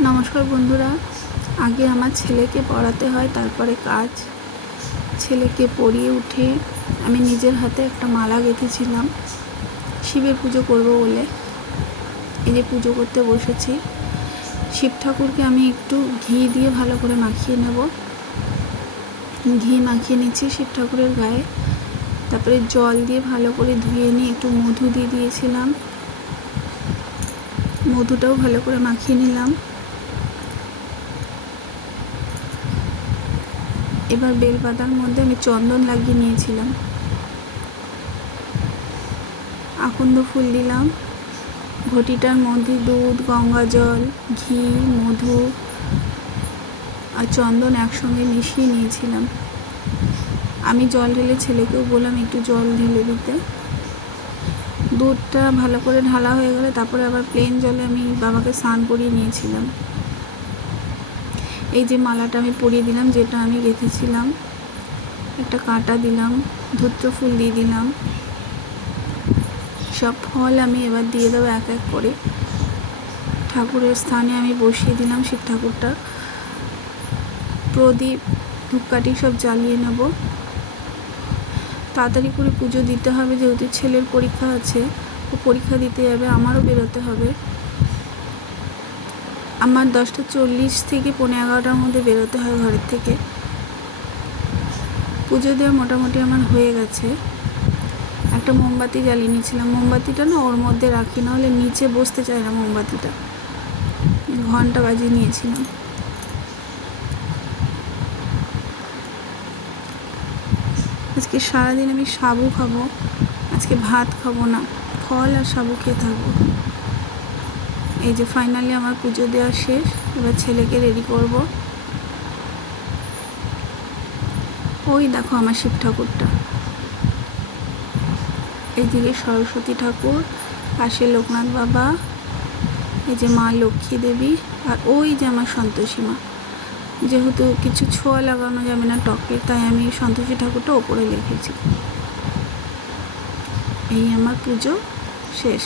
নমস্কার বন্ধুরা। আগে আমার ছেলেকে পড়াতে হয়, তারপরে কাজ। ছেলেকে পড়িয়ে উঠে আমি নিজের হাতে একটা মালা গেঁথেছিলাম। শিবের পুজো করব বলে। এই যে পুজো করতে বসেছি। শিব ঠাকুরকে আমি একটু ঘি দিয়ে ভালো করে মাখিয়ে নেব। ঘি মাখিয়ে নিচ্ছি শিব ঠাকুরের গায়ে। তারপরে জল দিয়ে ভালো করে ধুয়ে নিয়ে একটু মধু দিয়ে দিয়েছিলাম। মধুটাও ভালো করে মাখিয়ে নিলাম। এবার বেলপাতার মধ্যে আমি চন্দন লাগিয়ে নিয়েছিলাম। আকন্দ ফুল দিলাম। ঘটিটার মধ্যে দুধ, গঙ্গা জল, ঘি, মধু আর চন্দন একসঙ্গে মিশিয়ে নিয়েছিলাম। আমি জল ঢেলে ছেলেকেও বললাম, একটু জল ঢেলে দিতে। দুধটা ভালো করে ঢালা হয়ে গেলে তারপরে আবার প্লেন জলে আমি বাবাকে স্নান করিয়ে নিয়েছিলাম। এই যে মালাটা আমি পরিয়ে দিলাম, যেটা আমি গেঁথেছিলাম একটা কাঁটা দিলাম, ধূত্র ফুল দিয়ে দিলাম। সব ফল আমি এবার দিয়ে দেবো এক এক করে। ঠাকুরের স্থানে আমি বসিয়ে দিলাম শিব ঠাকুরটা। প্রদীপ, ধূপকাঠি সব জ্বালিয়ে নেব। তাড়াতাড়ি করে পুজো দিতে হবে, যেহেতু ছেলের পরীক্ষা আছে, ও পরীক্ষা দিতে যাবে, আমারও বেরোতে হবে। আমার দশটা চল্লিশ থেকে পনেরো এগারোটার মধ্যে বেরোতে হয় ঘরের থেকে। পুজো দেওয়া মোটামুটি আমার হয়ে গেছে। একটা মোমবাতি জ্বালিয়ে নিয়েছিলাম। মোমবাতিটা না ওর মধ্যে রাখি, নাহলে নিচে বসতে চায় না মোমবাতিটা। ঘণ্টা বাজিয়ে নিয়েছিলাম। আজকে সারাদিন আমি সাবু খাব, আজকে ভাত খাব না, ফল আর সাবু খেয়ে থাকব। এই যে ফাইনালি আমার পুজো দেওয়া শেষ, এবার ছেলেকে রেডি করব। ওই দেখো আমার শিব ঠাকুরটা। এইদিকে সরস্বতী ঠাকুর, পাশে লোকনাথ বাবা, এই যে মা লক্ষ্মী দেবী, আর ওই যে আমার সন্তোষী মা। যেহেতু কিছু ছোঁয়া লাগানো যাবে না টকে তাই আমি সন্তোষী ঠাকুরটা ওপরে লিখেছি এই আমার পুজো শেষ।